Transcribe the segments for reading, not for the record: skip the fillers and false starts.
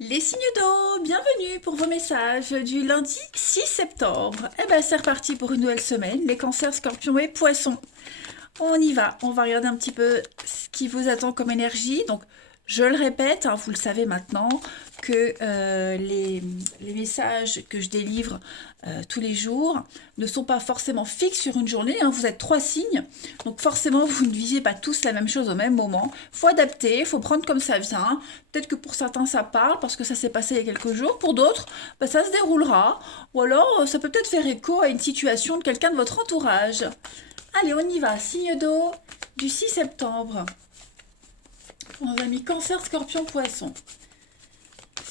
Les signes d'eau, bienvenue pour vos messages du lundi 6 septembre. Eh ben c'est reparti pour une nouvelle semaine, les cancers, scorpions et poissons. On y va, on va regarder un petit peu ce qui vous attend comme énergie. Donc je le répète, hein, vous le savez maintenant, que les messages que je délivre tous les jours ne sont pas forcément fixes sur une journée, hein. Vous êtes 3 signes, donc forcément vous ne visiez pas tous la même chose au même moment. Faut adapter, faut prendre comme ça vient. Peut-être que pour certains ça parle parce que ça s'est passé il y a quelques jours, pour d'autres bah, ça se déroulera, ou alors ça peut peut-être faire écho à une situation de quelqu'un de votre entourage. Allez, on y va, signe d'eau du 6 septembre. On a mis cancer, scorpion, poisson.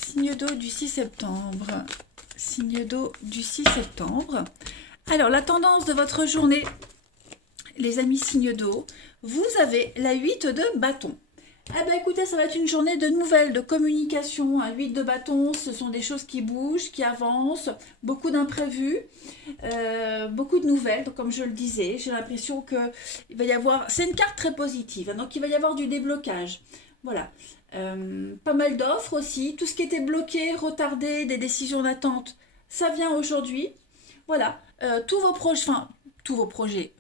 Signe d'eau du 6 septembre. Signe d'eau du 6 septembre. Alors, la tendance de votre journée, les amis signes d'eau, vous avez la 8 de bâton. Eh bien écoutez, ça va être une journée de nouvelles, de communication. Un 8 de bâton, ce sont des choses qui bougent, qui avancent, beaucoup d'imprévus, beaucoup de nouvelles. Donc, comme je le disais, j'ai l'impression qu'il va y avoir... C'est une carte très positive, hein, donc il va y avoir du déblocage. Voilà. Pas mal d'offres aussi. Tout ce qui était bloqué, retardé, des décisions d'attente, ça vient aujourd'hui. Voilà. Tous vos projets,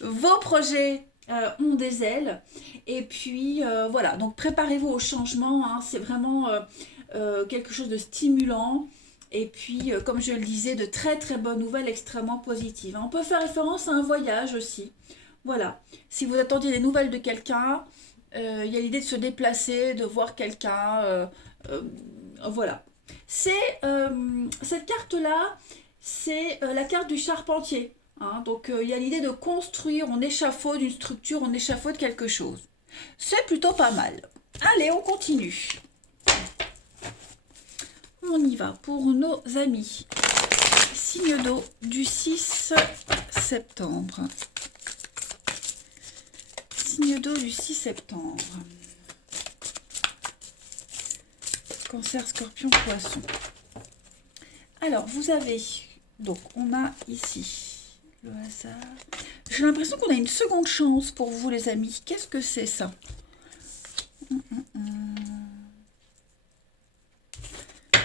vos projets ont des ailes. Et puis voilà, donc préparez-vous au changement, hein. C'est vraiment quelque chose de stimulant. Et puis, comme je le disais, de très très bonnes nouvelles extrêmement positives. On peut faire référence à un voyage aussi. Voilà. Si vous attendiez des nouvelles de quelqu'un, il y a l'idée de se déplacer, de voir quelqu'un. Euh, voilà. C'est cette carte-là, c'est la carte du charpentier, hein. Donc il y a l'idée de construire, on échafaude une structure, on échafaude quelque chose. C'est plutôt pas mal. Allez, on continue. On y va pour nos amis. Signe d'eau du 6 septembre. Signe d'eau du 6 septembre. Cancer, scorpion, poisson. Alors, vous avez... Donc, on a ici le hasard. J'ai l'impression qu'on a une seconde chance pour vous, les amis. Qu'est-ce que c'est, ça?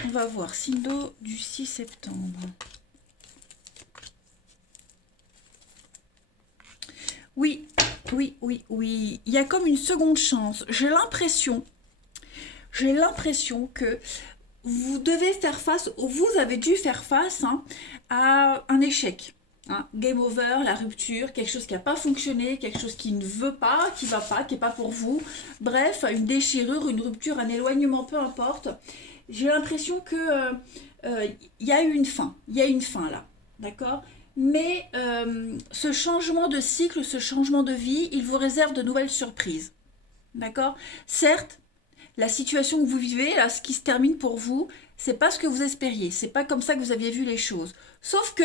On va voir. Signe d'eau du 6 septembre. Oui, oui, oui, oui. Il y a comme une seconde chance. J'ai l'impression que vous devez faire face, ou vous avez dû faire face, hein, à un échec. Hein. Game over, la rupture, quelque chose qui n'a pas fonctionné, quelque chose qui ne veut pas, qui ne va pas, qui n'est pas pour vous. Bref, une déchirure, une rupture, un éloignement, peu importe. J'ai l'impression que y a eu une fin. Il y a une fin là. D'accord. Mais ce changement de cycle, ce changement de vie, il vous réserve de nouvelles surprises. D'accord. Certes, la situation que vous vivez, là, ce qui se termine pour vous, c'est pas ce que vous espériez. C'est pas comme ça que vous aviez vu les choses. Sauf que,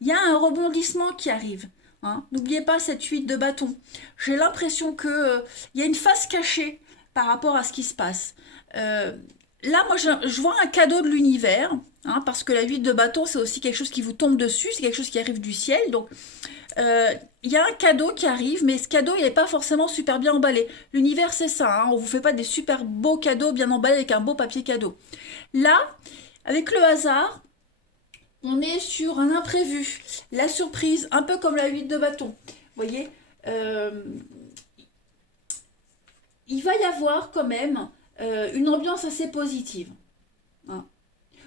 il y a un rebondissement qui arrive. Hein. N'oubliez pas cette fuite de bâton. J'ai l'impression que il y a une face cachée par rapport à ce qui se passe. Euh, Là, moi, je vois un cadeau de l'univers, hein, parce que la huile de bâton, c'est aussi quelque chose qui vous tombe dessus, c'est quelque chose qui arrive du ciel. Donc, il y a un cadeau qui arrive, mais ce cadeau, il n'est pas forcément super bien emballé. L'univers, c'est ça, hein, on vous fait pas des super beaux cadeaux bien emballés avec un beau papier cadeau. Là, avec le hasard, on est sur un imprévu, la surprise, un peu comme la huile de bâton. Vous voyez, euh, il va y avoir quand même une ambiance assez positive. Hein.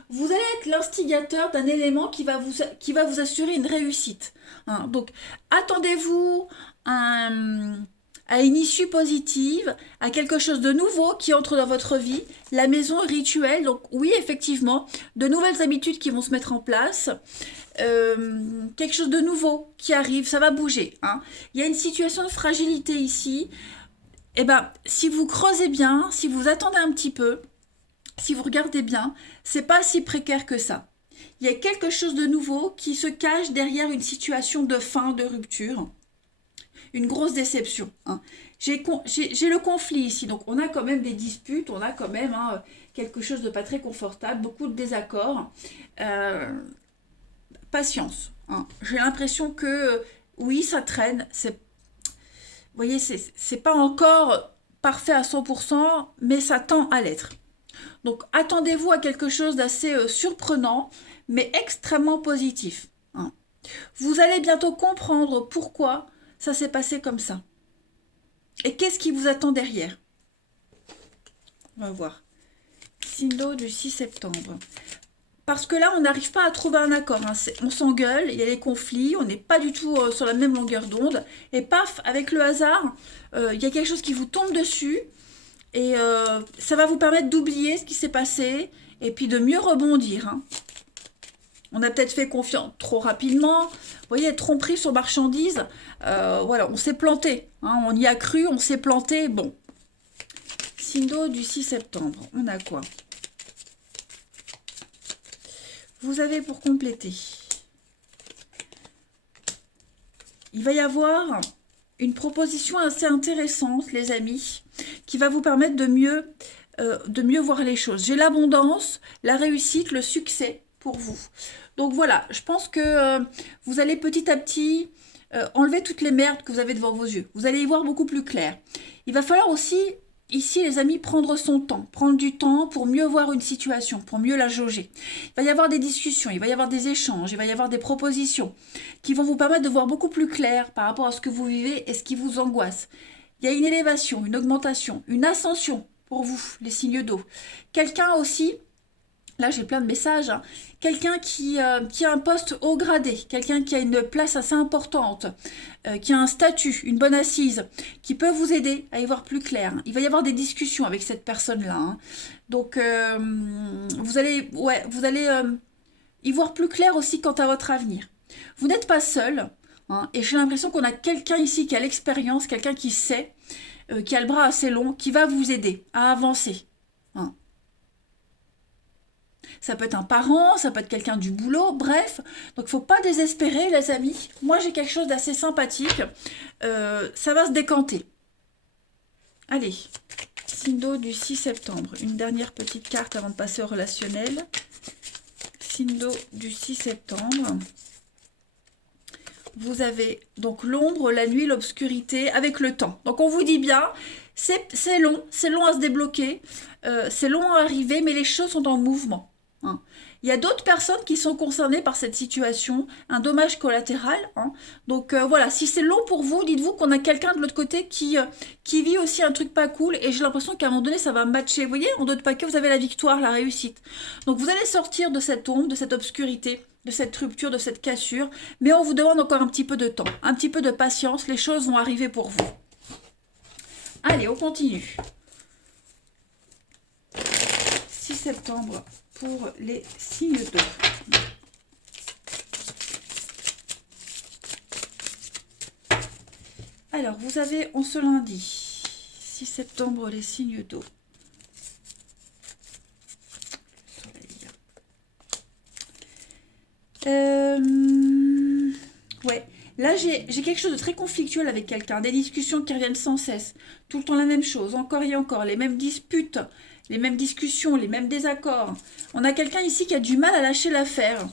Vous allez être l'instigateur d'un élément qui va vous assurer une réussite. Hein. Donc, attendez-vous à, à une issue positive, à quelque chose de nouveau qui entre dans votre vie. La maison est rituelle, donc oui, effectivement, de nouvelles habitudes qui vont se mettre en place. Quelque chose de nouveau qui arrive, ça va bouger. Hein. Il y a une situation de fragilité ici. Eh ben, si vous creusez bien, si vous attendez un petit peu, si vous regardez bien, c'est pas si précaire que ça. Il y a quelque chose de nouveau qui se cache derrière une situation de fin, de rupture, une grosse déception. Hein. J'ai le conflit ici, donc on a quand même des disputes, on a quand même hein, quelque chose de pas très confortable, beaucoup de désaccords. Euh, Patience. Hein. J'ai l'impression que oui, ça traîne. Vous voyez, c'est pas encore parfait à 100%, mais ça tend à l'être. Donc attendez-vous à quelque chose d'assez surprenant, mais extrêmement positif, hein. Vous allez bientôt comprendre pourquoi ça s'est passé comme ça. Et qu'est-ce qui vous attend derrière? On va voir. Signe d'eau du 6 septembre. Parce que là, on n'arrive pas à trouver un accord, hein. On s'engueule, il y a des conflits, on n'est pas du tout sur la même longueur d'onde. Et paf, avec le hasard, il y a quelque chose qui vous tombe dessus. Et ça va vous permettre d'oublier ce qui s'est passé et puis de mieux rebondir, hein. On a peut-être fait confiance trop rapidement. Vous voyez, tromperie sur marchandise. Voilà, on s'est planté, hein. On y a cru, on s'est planté. Bon. Signe d'eau du 6 septembre. On a quoi? Vous avez pour compléter. Il va y avoir une proposition assez intéressante, les amis, qui va vous permettre de mieux voir les choses. J'ai l'abondance, la réussite, le succès pour vous. Donc voilà, je pense que vous allez petit à petit enlever toutes les merdes que vous avez devant vos yeux. Vous allez y voir beaucoup plus clair. Il va falloir aussi, ici les amis, prendre son temps, prendre du temps pour mieux voir une situation, pour mieux la jauger. Il va y avoir des discussions, il va y avoir des échanges, il va y avoir des propositions qui vont vous permettre de voir beaucoup plus clair par rapport à ce que vous vivez et ce qui vous angoisse. Il y a une élévation, une augmentation, une ascension pour vous, les signes d'eau. Quelqu'un aussi, là j'ai plein de messages, hein, quelqu'un qui a un poste haut gradé, quelqu'un qui a une place assez importante, qui a un statut, une bonne assise, qui peut vous aider à y voir plus clair. Il va y avoir des discussions avec cette personne-là, hein. Donc vous allez y voir plus clair aussi quant à votre avenir. Vous n'êtes pas seul, hein, et j'ai l'impression qu'on a quelqu'un ici qui a l'expérience, quelqu'un qui sait, qui a le bras assez long, qui va vous aider à avancer, hein. Ça peut être un parent, ça peut être quelqu'un du boulot, bref. Donc, il ne faut pas désespérer, les amis. Moi, j'ai quelque chose d'assez sympathique. Ça va se décanter. Allez, signe d'eau du 6 septembre. Une dernière petite carte avant de passer au relationnel. Signe d'eau du 6 septembre. Vous avez donc l'ombre, la nuit, l'obscurité avec le temps. Donc, on vous dit bien, c'est long à se débloquer, c'est long à arriver, mais les choses sont en mouvement, hein. Il y a d'autres personnes qui sont concernées par cette situation, un dommage collatéral, hein. Donc voilà, si c'est long pour vous, dites-vous qu'on a quelqu'un de l'autre côté qui vit aussi un truc pas cool, et j'ai l'impression qu'à un moment donné, ça va matcher. Vous voyez, en deux de paquet, vous avez la victoire, la réussite. Donc vous allez sortir de cette ombre, de cette obscurité, de cette rupture, de cette cassure, mais on vous demande encore un petit peu de temps, un petit peu de patience, les choses vont arriver pour vous. Allez, on continue. 6 septembre pour les signes d'eau. Alors, vous avez en ce lundi, 6 septembre, les signes d'eau. Ouais. Là, j'ai quelque chose de très conflictuel avec quelqu'un, des discussions qui reviennent sans cesse, tout le temps la même chose, encore et encore, les mêmes disputes, les mêmes discussions, les mêmes désaccords. On a quelqu'un ici qui a du mal à lâcher l'affaire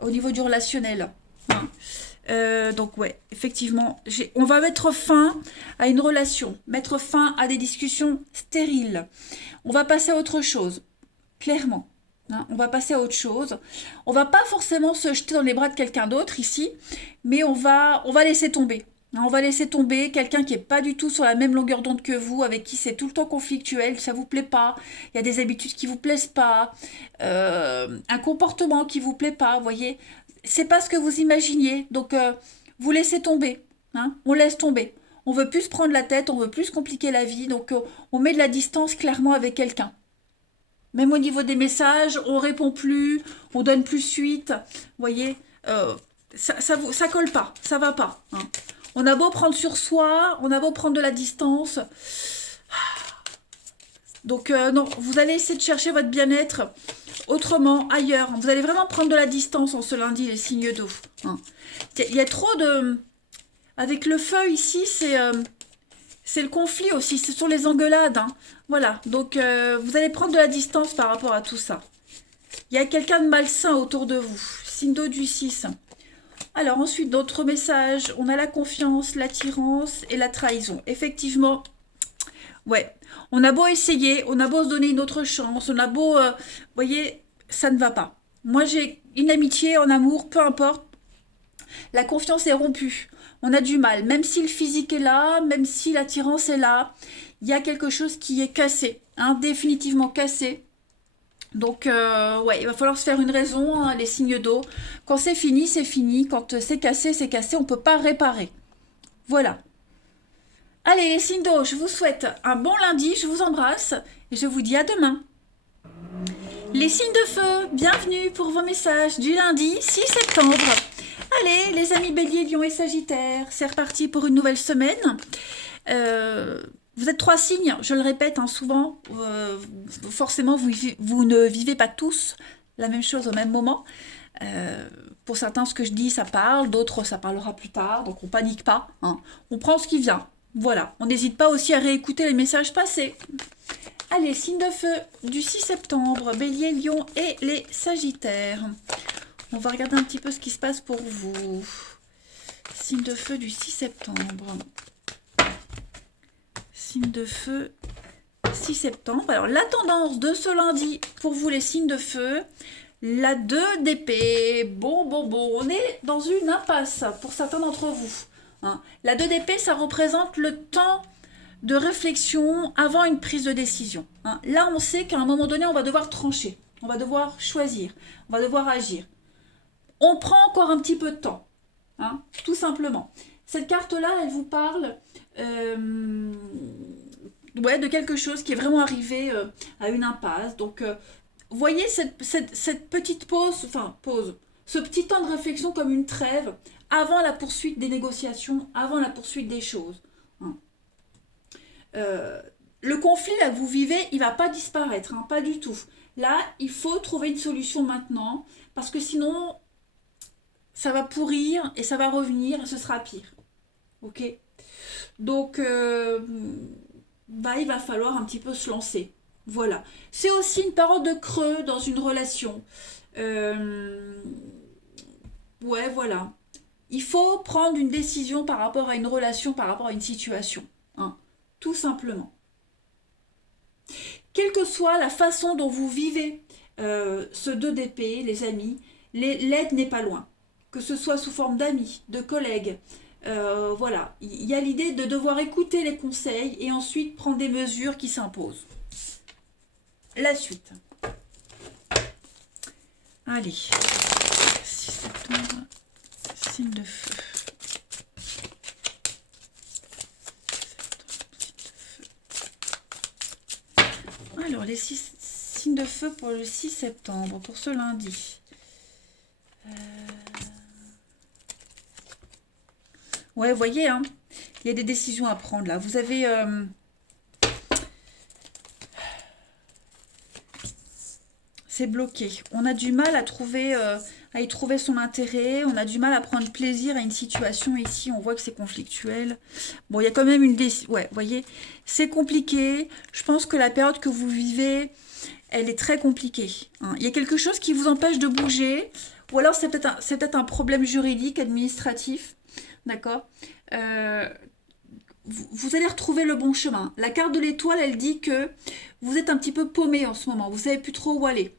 au niveau du relationnel, hein. Donc ouais, effectivement, on va mettre fin à une relation, mettre fin à des discussions stériles. On va passer à autre chose, clairement. Hein, on va passer à autre chose. On va pas forcément se jeter dans les bras de quelqu'un d'autre ici, mais on va laisser tomber. Hein, on va laisser tomber quelqu'un qui est pas du tout sur la même longueur d'onde que vous, avec qui c'est tout le temps conflictuel, ça vous plaît pas, il y a des habitudes qui vous plaisent pas, un comportement qui vous plaît pas, vous voyez. C'est pas ce que vous imaginiez, donc vous laissez tomber. Hein, on laisse tomber. On veut plus se prendre la tête, on veut plus se compliquer la vie, donc on met de la distance clairement avec quelqu'un. Même au niveau des messages, on répond plus, on donne plus suite. Vous voyez, ça colle pas, ça va pas, hein. On a beau prendre sur soi, on a beau prendre de la distance. Donc non, vous allez essayer de chercher votre bien-être autrement, ailleurs. Vous allez vraiment prendre de la distance en ce lundi, les signes d'eau, hein. Il y a trop de... Avec le feu ici, c'est le conflit aussi, ce sont les engueulades, hein. Voilà, donc vous allez prendre de la distance par rapport à tout ça. Il y a quelqu'un de malsain autour de vous, signe d'eau du 6. Alors ensuite, d'autres messages, on a la confiance, l'attirance et la trahison. Effectivement, Ouais, on a beau essayer, on a beau se donner une autre chance, on a beau, voyez, ça ne va pas. Moi, j'ai une amitié en amour, peu importe, la confiance est rompue. On a du mal, même si le physique est là, même si l'attirance est là, il y a quelque chose qui est cassé, hein, définitivement cassé. Donc, ouais, il va falloir se faire une raison, hein, les signes d'eau. Quand c'est fini, c'est fini. Quand c'est cassé, on ne peut pas réparer. Voilà. Allez, les signes d'eau, je vous souhaite un bon lundi, je vous embrasse et je vous dis à demain. Les signes de feu, bienvenue pour vos messages du lundi 6 septembre. Allez, les amis Bélier, Lion et Sagittaire, c'est reparti pour une nouvelle semaine. Vous êtes 3 signes, je le répète hein, souvent, forcément vous ne vivez pas tous la même chose au même moment. Pour certains, ce que je dis, ça parle, d'autres, ça parlera plus tard, donc on panique pas, hein. On prend ce qui vient. Voilà, on n'hésite pas aussi à réécouter les messages passés. Allez, signe de feu du 6 septembre, Bélier, Lion et les Sagittaires. On va regarder un petit peu ce qui se passe pour vous. Signe de feu du 6 septembre. Signe de feu 6 septembre. Alors, la tendance de ce lundi pour vous les signes de feu, la 2 d'épée. Bon, on est dans une impasse pour certains d'entre vous. Hein. La 2 d'épée, ça représente le temps de réflexion avant une prise de décision. Hein. Là, on sait qu'à un moment donné, on va devoir trancher, on va devoir choisir, on va devoir agir. On prend encore un petit peu de temps, hein, tout simplement. Cette carte-là, elle vous parle ouais, de quelque chose qui est vraiment arrivé à une impasse. Donc, voyez cette petite pause, ce petit temps de réflexion comme une trêve avant la poursuite des négociations, avant la poursuite des choses. Hein. Le conflit là que vous vivez, il va pas disparaître, hein, pas du tout. Là, il faut trouver une solution maintenant, parce que sinon, ça va pourrir et ça va revenir et ce sera pire. Ok. Donc, il va falloir un petit peu se lancer. Voilà. C'est aussi une parole de creux dans une relation. Ouais, voilà. Il faut prendre une décision par rapport à une relation, par rapport à une situation. Hein, tout simplement. Quelle que soit la façon dont vous vivez ce 2 d'épée, les amis, l'aide n'est pas loin. Que ce soit sous forme d'amis, de collègues. Voilà, il y a l'idée de devoir écouter les conseils et ensuite prendre des mesures qui s'imposent. La suite. Allez. 6 septembre, signe de feu. Alors, les signes de feu pour le 6 septembre, pour ce lundi. Ouais, vous voyez, hein, il y a des décisions à prendre là. Vous avez... c'est bloqué. On a du mal à trouver, à y trouver son intérêt. On a du mal à prendre plaisir à une situation ici. On voit que c'est conflictuel. Bon, il y a quand même une décision. Ouais, vous voyez, c'est compliqué. Je pense que la période que vous vivez, elle est très compliquée. Hein. Il y a quelque chose qui vous empêche de bouger. Ou alors c'est peut-être un problème juridique, administratif. D'accord. Vous allez retrouver le bon chemin. La carte de l'étoile, elle dit que vous êtes un petit peu paumé en ce moment. Vous ne savez plus trop où aller.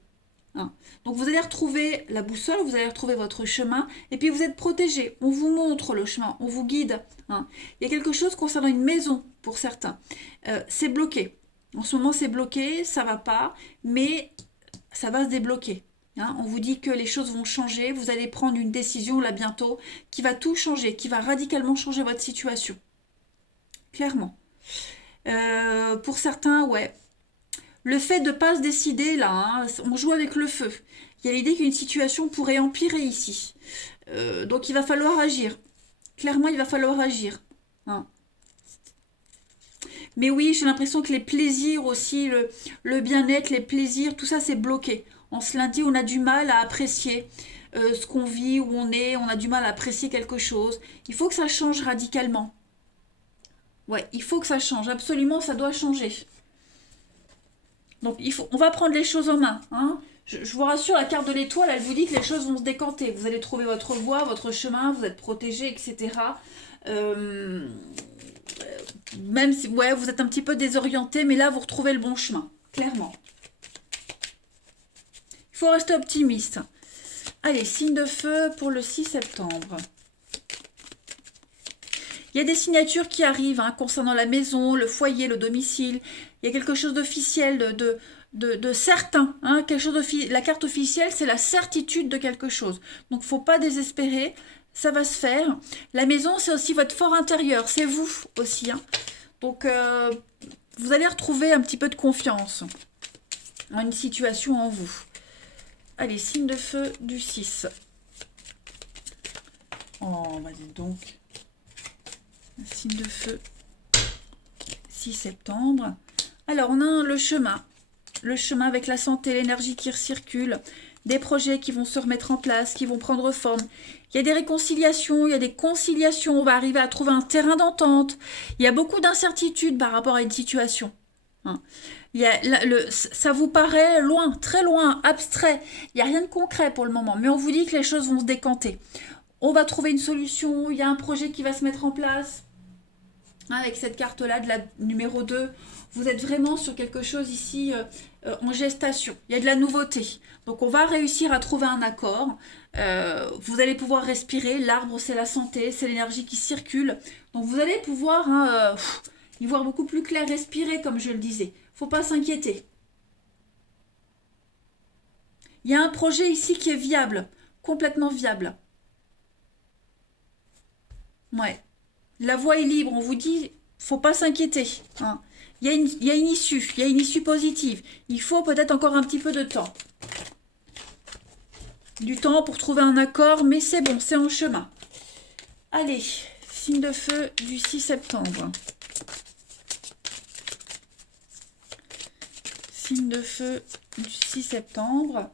Hein. Donc vous allez retrouver la boussole, vous allez retrouver votre chemin, et puis vous êtes protégé. On vous montre le chemin, on vous guide. Hein. Il y a quelque chose concernant une maison pour certains. C'est bloqué. En ce moment, c'est bloqué, ça va pas, mais ça va se débloquer. Hein, on vous dit que les choses vont changer, vous allez prendre une décision là bientôt qui va tout changer, qui va radicalement changer votre situation. Clairement. Pour certains, ouais. Le fait de ne pas se décider là, hein, on joue avec le feu. Il y a l'idée qu'une situation pourrait empirer ici. Donc il va falloir agir. Clairement, il va falloir agir. Hein. Mais oui, j'ai l'impression que les plaisirs aussi, le bien-être, les plaisirs, tout ça c'est bloqué. En ce lundi, on a du mal à apprécier ce qu'on vit, où on est, on a du mal à apprécier quelque chose. Il faut que ça change radicalement. Ouais, il faut que ça change, absolument, ça doit changer. Donc on va prendre les choses en main. Hein. Je vous rassure, la carte de l'étoile, elle vous dit que les choses vont se décanter. Vous allez trouver votre voie, votre chemin, vous êtes protégé, etc. Même si ouais, vous êtes un petit peu désorienté, mais là, vous retrouvez le bon chemin, clairement. Il faut rester optimiste. Allez, signe de feu pour le 6 septembre. Il y a des signatures qui arrivent hein, concernant la maison, le foyer, le domicile. Il y a quelque chose d'officiel, de certain. Hein, quelque chose la carte officielle, c'est la certitude de quelque chose. Donc, il ne faut pas désespérer. Ça va se faire. La maison, c'est aussi votre fort intérieur. C'est vous aussi. Hein. Donc, vous allez retrouver un petit peu de confiance en une situation en vous. Allez, signe de feu du 6. Oh, bah dis donc. Signe de feu 6 septembre. Alors, on a le chemin. Le chemin avec la santé, l'énergie qui circule, des projets qui vont se remettre en place, qui vont prendre forme. Il y a des réconciliations, il y a des conciliations. On va arriver à trouver un terrain d'entente. Il y a beaucoup d'incertitudes par rapport à une situation. Hein. Ça vous paraît loin, très loin, abstrait. Il n'y a rien de concret pour le moment. Mais on vous dit que les choses vont se décanter. On va trouver une solution. Il y a un projet qui va se mettre en place. Avec cette carte-là de la numéro 2, vous êtes vraiment sur quelque chose ici en gestation. Il y a de la nouveauté. Donc, on va réussir à trouver un accord. Vous allez pouvoir respirer. L'arbre, c'est la santé, c'est l'énergie qui circule. Donc, vous allez pouvoir y voir beaucoup plus clair, respirer, comme je le disais. Faut pas s'inquiéter. Il y a un projet ici qui est viable, complètement viable. Ouais. La voie est libre, on vous dit, faut pas s'inquiéter. Hein. Il y a une issue positive. Il faut peut-être encore un petit peu de temps. Du temps pour trouver un accord, mais c'est bon, c'est en chemin. Allez, signe de feu du 6 septembre. Signe de feu du 6 septembre.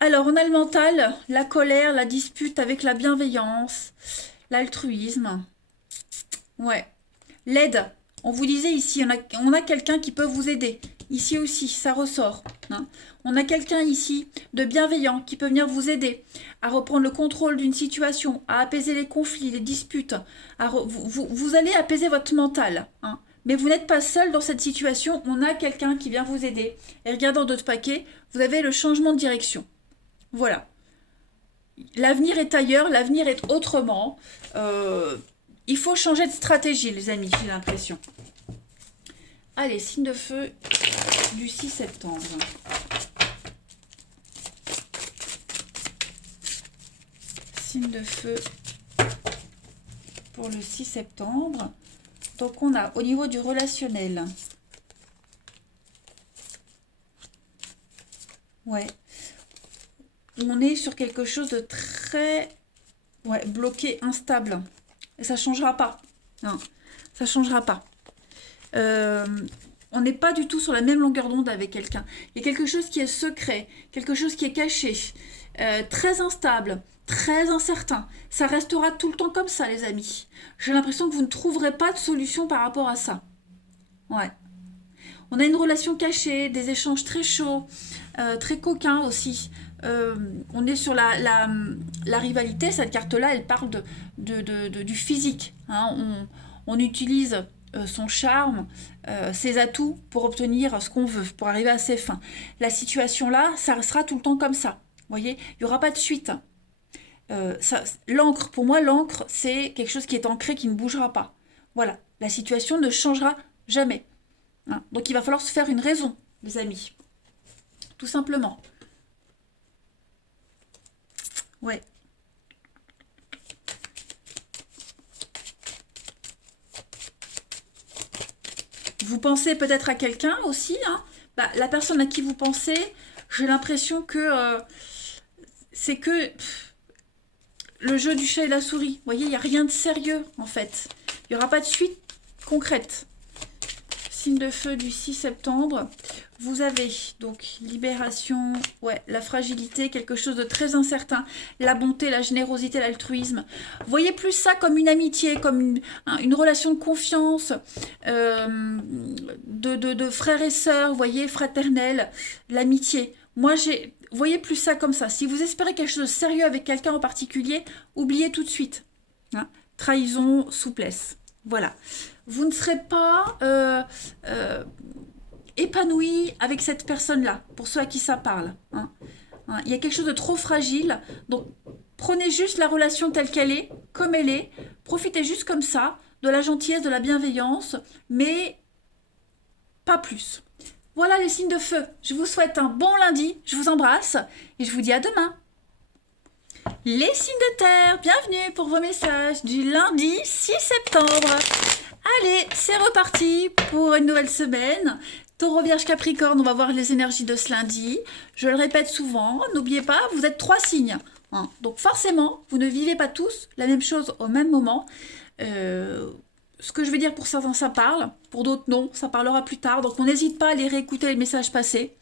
Alors, on a le mental, la colère, la dispute avec la bienveillance, l'altruisme. Ouais. L'aide. On vous disait ici, on a quelqu'un qui peut vous aider. Ici aussi, ça ressort. Hein. On a quelqu'un ici de bienveillant qui peut venir vous aider à reprendre le contrôle d'une situation, à apaiser les conflits, les disputes. Vous allez apaiser votre mental. Hein. Mais vous n'êtes pas seul dans cette situation. On a quelqu'un qui vient vous aider. Et regardant d'autres paquets, vous avez le changement de direction. Voilà. L'avenir est ailleurs, l'avenir est autrement. Il faut changer de stratégie, les amis, j'ai l'impression. Allez, signe de feu du 6 septembre. Signe de feu pour le 6 septembre. Donc, on a au niveau du relationnel. Ouais. On est sur quelque chose de très bloqué, instable. Et ça ne changera pas. Non, ça ne changera pas. On n'est pas du tout sur la même longueur d'onde avec quelqu'un. Il y a quelque chose qui est secret, quelque chose qui est caché, très instable, très incertain. Ça restera tout le temps comme ça, les amis. J'ai l'impression que vous ne trouverez pas de solution par rapport à ça. Ouais. On a une relation cachée, des échanges très chauds, très coquins aussi. On est sur la rivalité. Cette carte-là, elle parle du physique. Hein. On utilise son charme, ses atouts pour obtenir ce qu'on veut, pour arriver à ses fins. La situation-là, ça restera tout le temps comme ça. Vous voyez, il n'y aura pas de suite. L'encre, pour moi, l'encre, c'est quelque chose qui est ancré, qui ne bougera pas. Voilà, la situation ne changera jamais. Hein. Donc, il va falloir se faire une raison, les amis. Tout simplement. Ouais. Vous pensez peut-être à quelqu'un aussi. Hein. La personne à qui vous pensez, j'ai l'impression que c'est que le jeu du chat et la souris. Vous voyez, il n'y a rien de sérieux en fait. Il n'y aura pas de suite concrète. Signe de feu du 6 septembre. Vous avez donc libération, la fragilité, quelque chose de très incertain, la bonté, la générosité, l'altruisme. Voyez plus ça comme une amitié, comme une relation de confiance, de frères et sœurs, voyez, fraternelle, l'amitié. Voyez plus ça comme ça. Si vous espérez quelque chose de sérieux avec quelqu'un en particulier, oubliez tout de suite. Hein. Trahison, souplesse. Voilà. Vous ne serez pas épanoui avec cette personne-là, pour ceux à qui ça parle. Hein. Hein, il y a quelque chose de trop fragile. Donc, prenez juste la relation telle qu'elle est, comme elle est. Profitez juste comme ça, de la gentillesse, de la bienveillance, mais pas plus. Voilà les signes de feu. Je vous souhaite un bon lundi. Je vous embrasse et je vous dis à demain. Les signes de terre, bienvenue pour vos messages du lundi 6 septembre. Allez, c'est reparti pour une nouvelle semaine. Taureau, Vierge, Capricorne, on va voir les énergies de ce lundi. Je le répète souvent, n'oubliez pas, vous êtes 3 signes. Hein. Donc forcément, vous ne vivez pas tous la même chose au même moment. Ce que je vais dire pour certains, ça parle. Pour d'autres, non, ça parlera plus tard. Donc on n'hésite pas à aller réécouter les messages passés.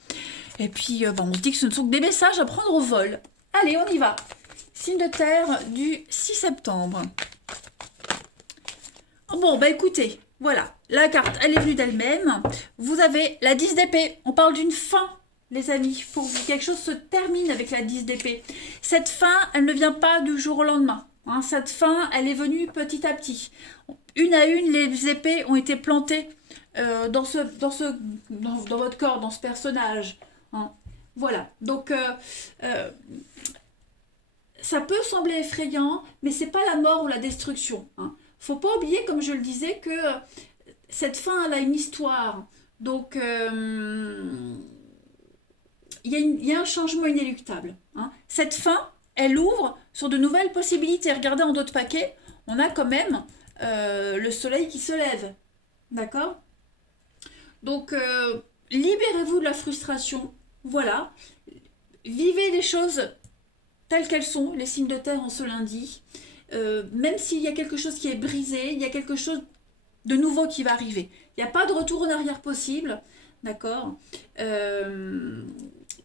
Et puis, on se dit que ce ne sont que des messages à prendre au vol. Allez, on y va. Signe de terre du 6 septembre. Bon, bah écoutez, voilà, la carte, elle est venue d'elle-même. Vous avez la 10 d'épée. On parle d'une fin, les amis, pour vous. Quelque chose se termine avec la 10 d'épée. Cette fin, elle ne vient pas du jour au lendemain. Hein, cette fin, elle est venue petit à petit. Une à une, les épées ont été plantées dans votre corps, dans ce personnage. Hein. Voilà, donc... ça peut sembler effrayant, mais c'est pas la mort ou la destruction. Hein. Faut pas oublier, comme je le disais, que cette fin, elle a une histoire. Donc, il y a un changement inéluctable. Hein. Cette fin, elle ouvre sur de nouvelles possibilités. Regardez en d'autres paquets, on a quand même le soleil qui se lève. D'accord? Donc, libérez-vous de la frustration. Voilà. Vivez les choses telles qu'elles sont, les signes de terre en ce lundi. Même s'il y a quelque chose qui est brisé, il y a quelque chose de nouveau qui va arriver. Il n'y a pas de retour en arrière possible, d'accord.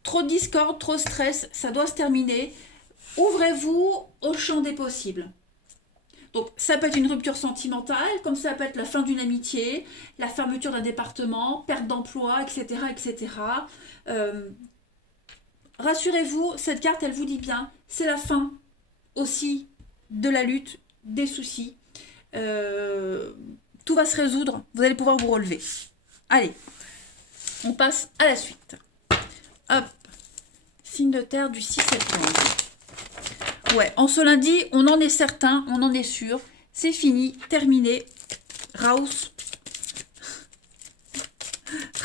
Trop de discorde, trop de stress, ça doit se terminer. Ouvrez-vous au champ des possibles. Donc ça peut être une rupture sentimentale, comme ça peut être la fin d'une amitié, la fermeture d'un département, perte d'emploi, etc. etc. Rassurez-vous, cette carte, elle vous dit bien, c'est la fin aussi de la lutte, des soucis. Tout va se résoudre, vous allez pouvoir vous relever. Allez, on passe à la suite. Hop, signe de terre du 6 septembre. Ouais, en ce lundi, on en est certain, on en est sûr. C'est fini, terminé. Raus.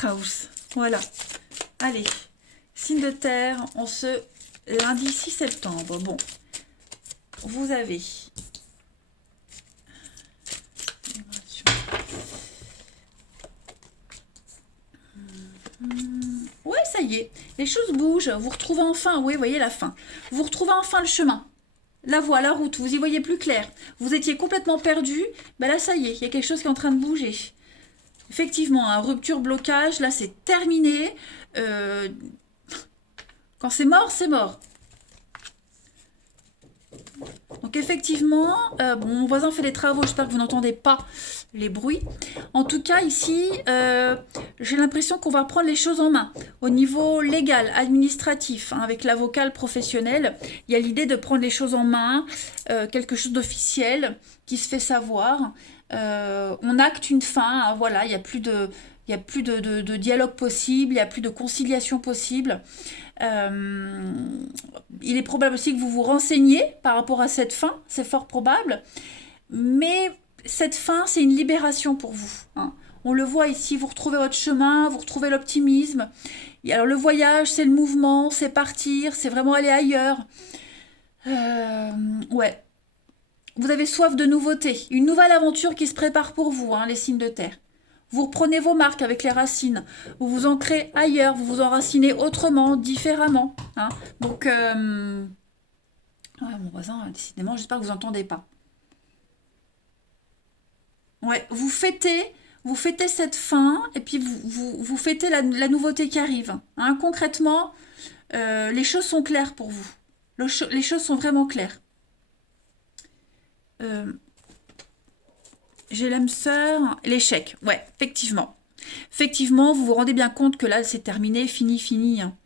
Raus, voilà. Allez. Signe de terre en ce lundi 6 septembre. Bon, vous avez... Ouais, ça y est, les choses bougent. Vous retrouvez enfin, oui, voyez la fin. Vous retrouvez enfin le chemin. La voie, la route, vous y voyez plus clair. Vous étiez complètement perdu. Ben là, ça y est, il y a quelque chose qui est en train de bouger. Effectivement, un rupture, blocage, là, c'est terminé. Quand c'est mort, c'est mort. Donc effectivement, bon, mon voisin fait des travaux, j'espère que vous n'entendez pas les bruits. En tout cas, ici, j'ai l'impression qu'on va prendre les choses en main. Au niveau légal, administratif, hein, avec l'avocat professionnel, il y a l'idée de prendre les choses en main, quelque chose d'officiel qui se fait savoir. On acte une fin, hein, voilà, il n'y a plus de... Il n'y a plus de dialogue possible, il n'y a plus de conciliation possible. Il est probable aussi que vous vous renseigniez par rapport à cette fin, c'est fort probable. Mais cette fin, c'est une libération pour vous. Hein. On le voit ici, vous retrouvez votre chemin, vous retrouvez l'optimisme. Et alors le voyage, c'est le mouvement, c'est partir, c'est vraiment aller ailleurs. Ouais. Vous avez soif de nouveauté, une nouvelle aventure qui se prépare pour vous, hein, les signes de terre. Vous reprenez vos marques avec les racines. Vous vous ancrez ailleurs. Vous vous enracinez autrement, différemment. Hein. Donc, ouais, mon voisin, décidément, j'espère que vous n'entendez pas. Ouais, vous fêtez cette fin et puis vous fêtez la nouveauté qui arrive. Hein. Concrètement, les choses sont claires pour vous. Les choses sont vraiment claires. J'ai l'âme sœur, l'échec, ouais, effectivement. Effectivement, vous vous rendez bien compte que là, c'est terminé, fini. Hein.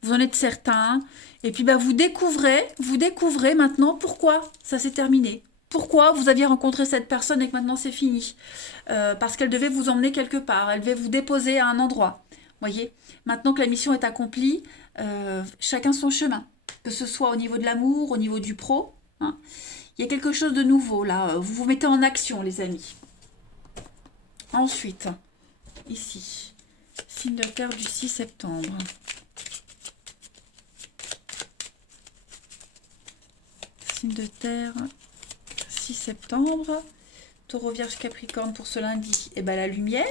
Vous en êtes certain. Et puis, bah, vous découvrez maintenant pourquoi ça s'est terminé. pourquoi vous aviez rencontré cette personne et que maintenant c'est fini. Parce qu'elle devait vous emmener quelque part, elle devait vous déposer à un endroit. Voyez, maintenant que la mission est accomplie, chacun son chemin. Que ce soit au niveau de l'amour, au niveau du pro. Hein. Il y a quelque chose de nouveau là. Vous vous mettez en action, les amis. Ensuite, ici, signe de terre du 6 septembre. Signe de terre, 6 septembre. Taureau, Vierge, Capricorne pour ce lundi. Et bien la lumière,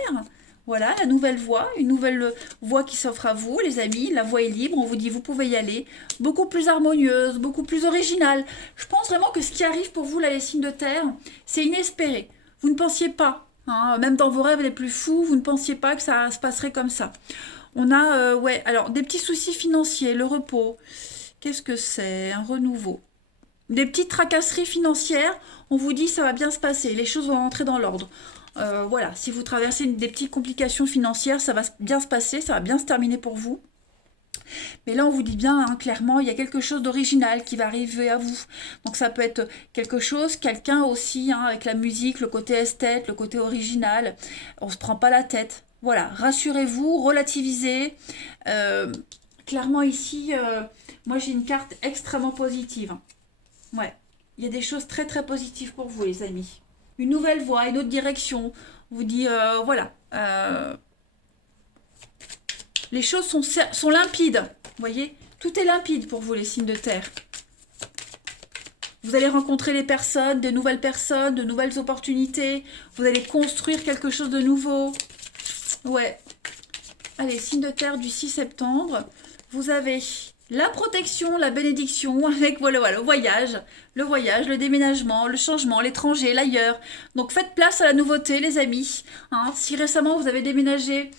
voilà, la nouvelle voie, une nouvelle voie qui s'offre à vous, les amis. La voie est libre, on vous dit vous pouvez y aller. Beaucoup plus harmonieuse, beaucoup plus originale. Je pense vraiment que ce qui arrive pour vous, là, les signes de terre, c'est inespéré. Vous ne pensiez pas. Hein, même dans vos rêves les plus fous, vous ne pensiez pas que ça se passerait comme ça. On a, ouais, alors, des petits soucis financiers, le repos. Qu'est-ce que c'est? Un renouveau. Des petites tracasseries financières, on vous dit ça va bien se passer, les choses vont rentrer dans l'ordre. Voilà, si vous traversez des petites complications financières, ça va bien se passer, ça va bien se terminer pour vous. Mais là, on vous dit bien, hein, clairement, il y a quelque chose d'original qui va arriver à vous. Donc ça peut être quelque chose, quelqu'un aussi, hein, avec la musique, le côté esthète, le côté original. On se prend pas la tête. Voilà, rassurez-vous, relativisez. Clairement ici, moi j'ai une carte extrêmement positive. Ouais, il y a des choses très très positives pour vous, les amis. Une nouvelle voie, une autre direction. On vous dit, voilà. Les choses sont limpides, vous voyez. Tout est limpide pour vous, les signes de terre. Vous allez rencontrer de nouvelles opportunités. Vous allez construire quelque chose de nouveau. Ouais. Allez, signe de terre du 6 septembre. Vous avez la protection, la bénédiction avec voilà, le voyage, le déménagement, le changement, l'étranger, l'ailleurs. Donc faites place à la nouveauté, les amis. Hein, si récemment vous avez déménagé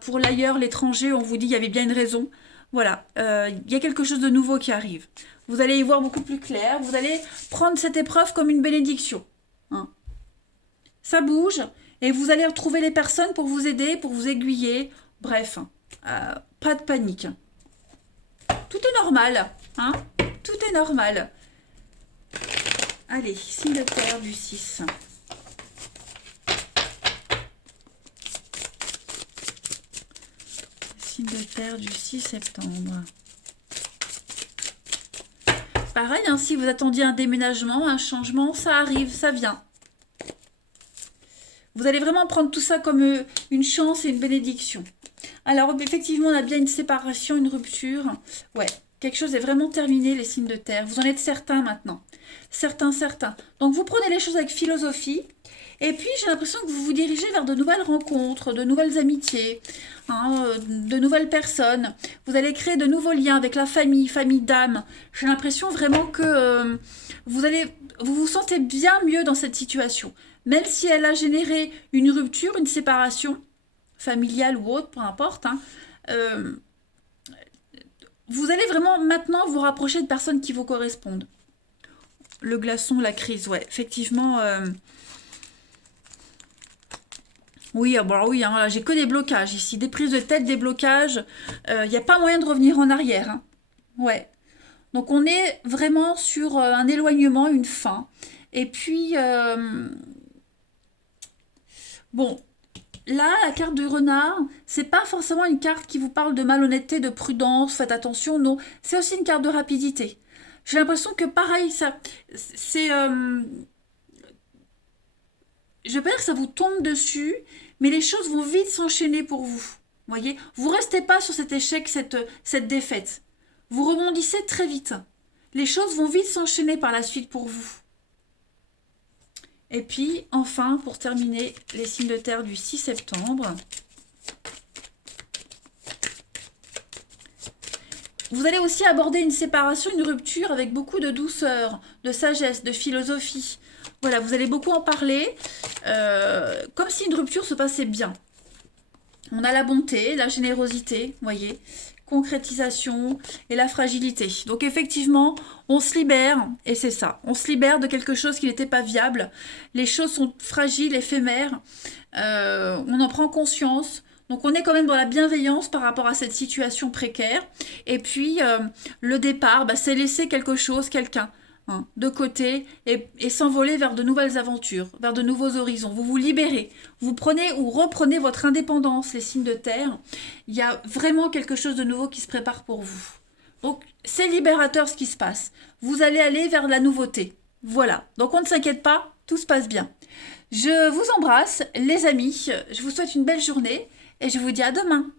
pour l'ailleurs, l'étranger, on vous dit il y avait bien une raison. Voilà, il y a quelque chose de nouveau qui arrive. Vous allez y voir beaucoup plus clair. Vous allez prendre cette épreuve comme une bénédiction. Hein. Ça bouge et vous allez retrouver les personnes pour vous aider, pour vous aiguiller. Bref, pas de panique. Tout est normal, hein? Tout est normal. Allez, signe de terre du 6. Signe de terre du 6 septembre. Pareil, hein, si vous attendiez un déménagement, un changement, ça arrive, ça vient. Vous allez vraiment prendre tout ça comme une chance et une bénédiction. Alors, effectivement, on a bien une séparation, une rupture. Ouais, quelque chose est vraiment terminé, les signes de terre. Vous en êtes certains maintenant. Certains. Donc, vous prenez les choses avec philosophie. Et puis, j'ai l'impression que vous vous dirigez vers de nouvelles rencontres, de nouvelles amitiés, hein, de nouvelles personnes. Vous allez créer de nouveaux liens avec la famille d'âme. J'ai l'impression vraiment que vous vous sentez bien mieux dans cette situation. Même si elle a généré une rupture, une séparation, familiale ou autre, peu importe, hein, vous allez vraiment maintenant vous rapprocher de personnes qui vous correspondent. Le glaçon, la crise, ouais, effectivement. Oui, bon, oui, hein, j'ai que des blocages ici, des prises de tête, des blocages. Il n'y a pas moyen de revenir en arrière. Hein. Ouais. Donc on est vraiment sur un éloignement, une fin. Et puis, bon, là, la carte du renard, c'est pas forcément une carte qui vous parle de malhonnêteté, de prudence, faites attention, non. C'est aussi une carte de rapidité. J'ai l'impression que pareil, c'est, je vais pas dire que ça vous tombe dessus, mais les choses vont vite s'enchaîner pour vous. Voyez, vous restez pas sur cet échec, cette défaite. Vous rebondissez très vite. Les choses vont vite s'enchaîner par la suite pour vous. Et puis, enfin, pour terminer, les signes de terre du 6 septembre. Vous allez aussi aborder une séparation, une rupture avec beaucoup de douceur, de sagesse, de philosophie. Voilà, vous allez beaucoup en parler, comme si une rupture se passait bien. On a la bonté, la générosité, vous voyez, concrétisation et la fragilité. Donc effectivement, on se libère, et c'est ça, on se libère de quelque chose qui n'était pas viable. Les choses sont fragiles, éphémères, on en prend conscience. Donc on est quand même dans la bienveillance par rapport à cette situation précaire. Et puis le départ, c'est laisser quelque chose, quelqu'un. hein, de côté et s'envoler vers de nouvelles aventures, vers de nouveaux horizons. Vous vous libérez, vous prenez ou reprenez votre indépendance, les signes de terre. Il y a vraiment quelque chose de nouveau qui se prépare pour vous. Donc, c'est libérateur ce qui se passe. Vous allez aller vers la nouveauté. Voilà. Donc, on ne s'inquiète pas, tout se passe bien. Je vous embrasse, les amis. Je vous souhaite une belle journée et je vous dis à demain.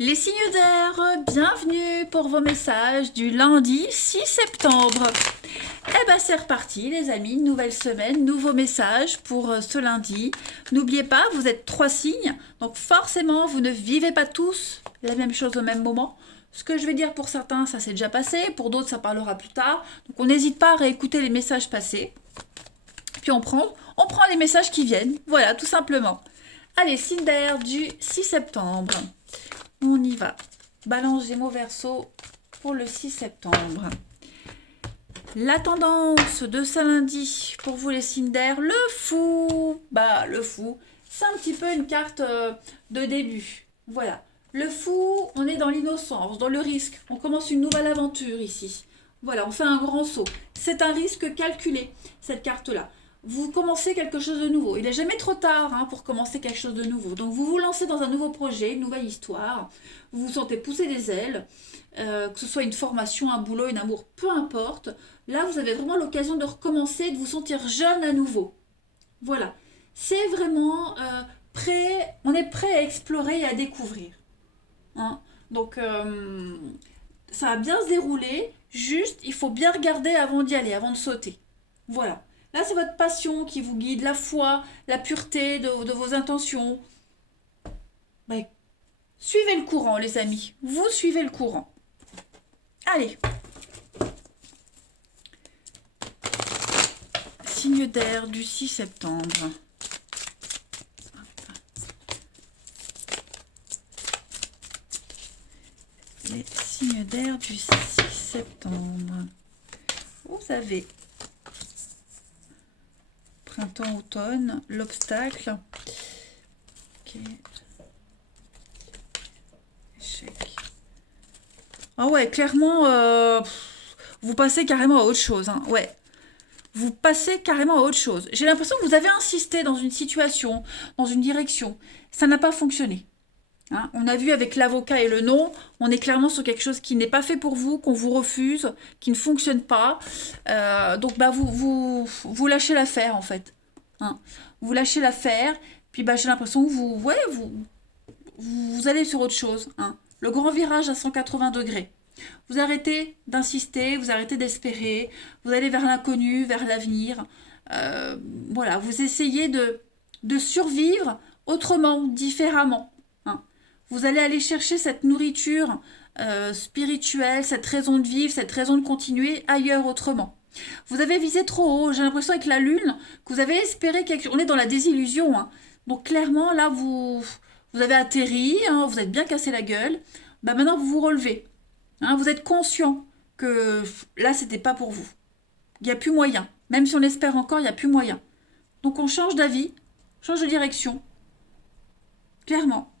Les signes d'air, bienvenue pour vos messages du lundi 6 septembre. Eh ben c'est reparti les amis, nouvelle semaine, nouveaux messages pour ce lundi. N'oubliez pas, vous êtes 3 signes, donc forcément vous ne vivez pas tous la même chose au même moment. Ce que je vais dire pour certains, ça s'est déjà passé, pour d'autres ça parlera plus tard. Donc on n'hésite pas à réécouter les messages passés. Puis on prend les messages qui viennent, voilà tout simplement. Allez, signe d'air du 6 septembre. On y va. Balance Gémeaux Verseau pour le 6 septembre. La tendance de ce lundi pour vous les signes d'air, le fou. Bah le fou, c'est un petit peu une carte de début. Voilà. Le fou, on est dans l'innocence, dans le risque. On commence une nouvelle aventure ici. Voilà, on fait un grand saut. C'est un risque calculé, cette carte-là. Vous commencez quelque chose de nouveau. Il n'est jamais trop tard hein, pour commencer quelque chose de nouveau. Donc vous vous lancez dans un nouveau projet, une nouvelle histoire. Vous vous sentez pousser des ailes, que ce soit une formation, un boulot, un amour, peu importe. Là, vous avez vraiment l'occasion de recommencer, de vous sentir jeune à nouveau. Voilà. C'est vraiment prêt, on est prêt à explorer et à découvrir. Hein. Donc ça va bien se dérouler. Juste, il faut bien regarder avant d'y aller, avant de sauter. Voilà. Là, c'est votre passion qui vous guide, la foi, la pureté de vos intentions. Ben, suivez le courant, les amis. Vous suivez le courant. Allez. Signe d'air du 6 septembre. Les signes d'air du 6 septembre. Vous avez printemps, automne, l'obstacle. Ok. Échec. Ah ouais, clairement, vous passez carrément à autre chose. Hein. Ouais. Vous passez carrément à autre chose. J'ai l'impression que vous avez insisté dans une situation, dans une direction. Ça n'a pas fonctionné. Hein, on a vu avec l'avocat et le non, on est clairement sur quelque chose qui n'est pas fait pour vous, qu'on vous refuse, qui ne fonctionne pas. Donc bah, vous lâchez l'affaire en fait. Hein. Vous lâchez l'affaire, puis bah, j'ai l'impression que vous allez sur autre chose. Hein. Le grand virage à 180 degrés. Vous arrêtez d'insister, vous arrêtez d'espérer, vous allez vers l'inconnu, vers l'avenir. Voilà, vous essayez de survivre autrement, différemment. Hein. Vous allez aller chercher cette nourriture spirituelle, cette raison de vivre, cette raison de continuer ailleurs autrement. Vous avez visé trop haut, j'ai l'impression avec la lune que vous avez espéré quelque chose. On est dans la désillusion. Hein. Donc clairement, là, vous avez atterri, hein, vous êtes bien cassé la gueule. Bah, maintenant, vous vous relevez. Hein, vous êtes conscient que là, c'était pas pour vous. Il n'y a plus moyen. Même si on espère encore, il n'y a plus moyen. Donc on change d'avis, change de direction. Clairement.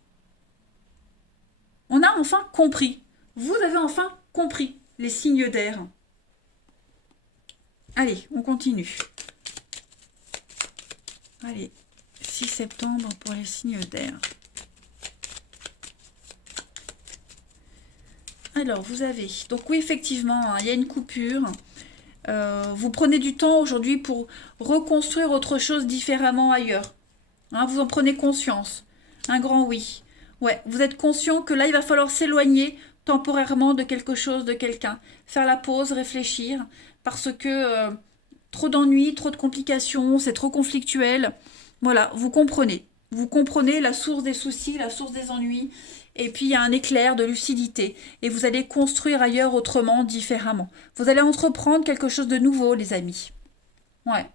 On a enfin compris. Vous avez enfin compris les signes d'air. Allez, on continue. Allez, 6 septembre pour les signes d'air. Alors, vous avez... Donc oui, effectivement, hein, il y a une coupure. Vous prenez du temps aujourd'hui pour reconstruire autre chose différemment ailleurs. Hein, vous en prenez conscience. Un grand oui. Ouais, vous êtes conscient que là, il va falloir s'éloigner temporairement de quelque chose, de quelqu'un. Faire la pause, réfléchir. Parce que trop d'ennuis, trop de complications, c'est trop conflictuel. Voilà, vous comprenez. Vous comprenez la source des soucis, la source des ennuis. Et puis, il y a un éclair de lucidité. Et vous allez construire ailleurs autrement, différemment. Vous allez entreprendre quelque chose de nouveau, les amis. Ouais.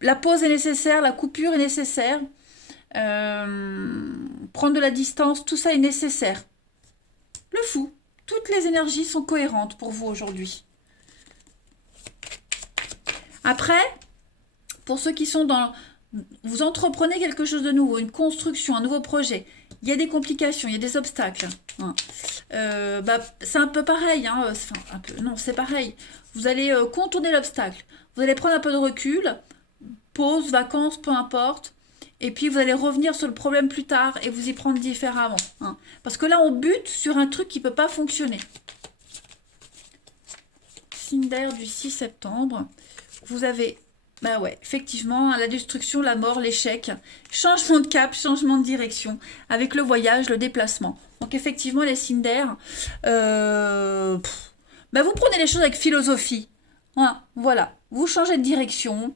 La pause est nécessaire, la coupure est nécessaire. Prendre de la distance, tout ça est nécessaire. Le fou. Toutes les énergies sont cohérentes pour vous aujourd'hui. Après, pour ceux qui sont Vous entreprenez quelque chose de nouveau, une construction, un nouveau projet. Il y a des complications, il y a des obstacles. Hein. C'est un peu pareil. Hein. Enfin, un peu, non, c'est pareil. Vous allez contourner l'obstacle. Vous allez prendre un peu de recul, pause, vacances, peu importe. Et puis vous allez revenir sur le problème plus tard et vous y prendre différemment. Hein. Parce que là, on bute sur un truc qui ne peut pas fonctionner. Signe d'air du 6 septembre. Vous avez, bah ouais, effectivement, la destruction, la mort, l'échec, changement de cap, changement de direction, avec le voyage, le déplacement. Donc effectivement, les signes d'air, vous prenez les choses avec philosophie. Hein, voilà, vous changez de direction,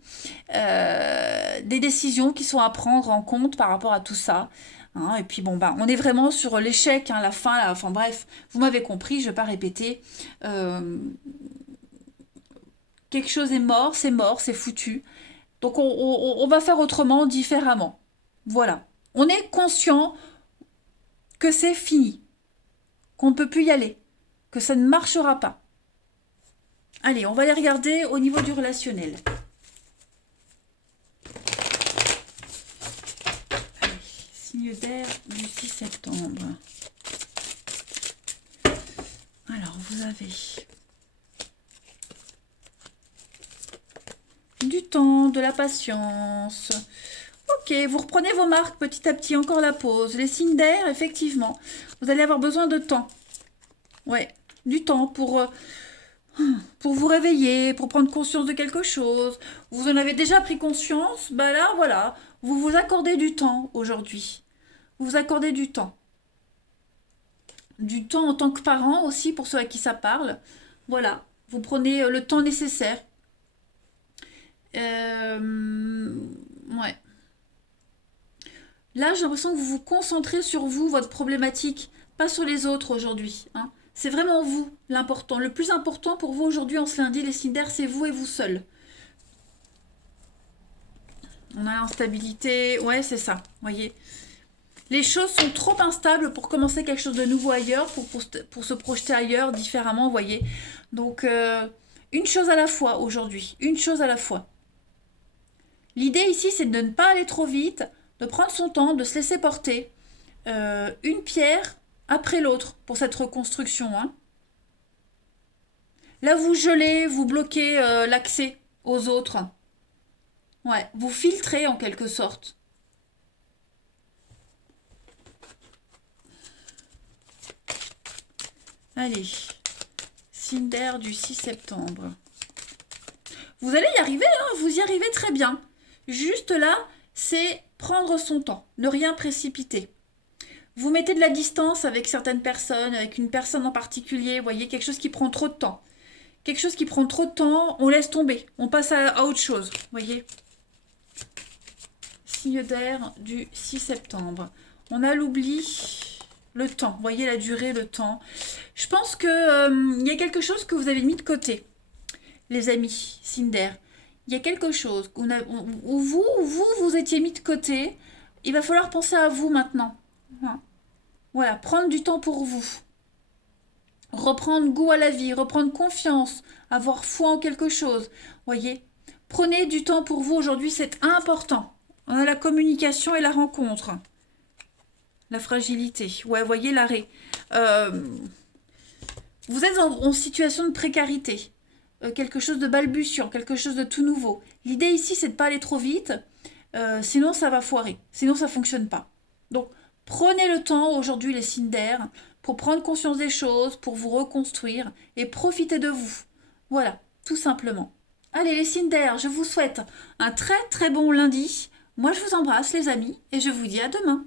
des décisions qui sont à prendre en compte par rapport à tout ça. Hein, et puis bon, on est vraiment sur l'échec, hein, la fin, enfin bref, vous m'avez compris, je ne vais pas répéter. Quelque chose est mort, c'est foutu. Donc on va faire autrement, différemment. Voilà. On est conscient que c'est fini, qu'on ne peut plus y aller, que ça ne marchera pas. Allez, on va les regarder au niveau du relationnel. Allez, signe d'air du 6 septembre. Alors, vous avez du temps, de la patience. Ok, vous reprenez vos marques petit à petit, encore la pause. Les signes d'air, effectivement, vous allez avoir besoin de temps. Ouais, du temps pour vous réveiller, pour prendre conscience de quelque chose. Vous en avez déjà pris conscience, là, voilà, vous vous accordez du temps aujourd'hui. Vous vous accordez du temps. Du temps en tant que parent aussi, pour ceux à qui ça parle. Voilà, vous prenez le temps nécessaire. Ouais. Là, j'ai l'impression que vous vous concentrez sur vous, votre problématique, pas sur les autres aujourd'hui. Hein. C'est vraiment vous, l'important. Le plus important pour vous aujourd'hui, en ce lundi, les signes d'air, c'est vous et vous seul. On a l'instabilité. Ouais, c'est ça. Voyez. Les choses sont trop instables pour commencer quelque chose de nouveau ailleurs, pour se projeter ailleurs différemment, voyez. Donc, une chose à la fois aujourd'hui. Une chose à la fois. L'idée ici, c'est de ne pas aller trop vite, de prendre son temps, de se laisser porter. Une pierre après l'autre pour cette reconstruction. Hein. Là, vous gelez, vous bloquez l'accès aux autres. Ouais, vous filtrez en quelque sorte. Allez, signe d'air du 6 septembre. Vous allez y arriver, hein, vous y arrivez très bien. Juste là, c'est prendre son temps, ne rien précipiter. Vous mettez de la distance avec certaines personnes, avec une personne en particulier, vous voyez, quelque chose qui prend trop de temps. Quelque chose qui prend trop de temps, on laisse tomber, on passe à autre chose, vous voyez. Signe d'air du 6 septembre. On a l'oubli, le temps, vous voyez la durée, le temps. Je pense qu'il y a quelque chose que vous avez mis de côté, les amis, signe d'air. Il y a quelque chose où vous étiez mis de côté. Il va falloir penser à vous maintenant. Voilà, prendre du temps pour vous. Reprendre goût à la vie, reprendre confiance, avoir foi en quelque chose. Voyez, prenez du temps pour vous aujourd'hui, c'est important. On a la communication et la rencontre. La fragilité. Ouais, voyez l'arrêt. Vous êtes en situation de précarité. Quelque chose de balbutiant, quelque chose de tout nouveau. L'idée ici, c'est de ne pas aller trop vite. Sinon, ça va foirer. Sinon, ça ne fonctionne pas. Donc, prenez le temps aujourd'hui, les signes d'air, pour prendre conscience des choses, pour vous reconstruire et profiter de vous. Voilà, tout simplement. Allez, les signes d'air, je vous souhaite un très très bon lundi. Moi, je vous embrasse, les amis, et je vous dis à demain.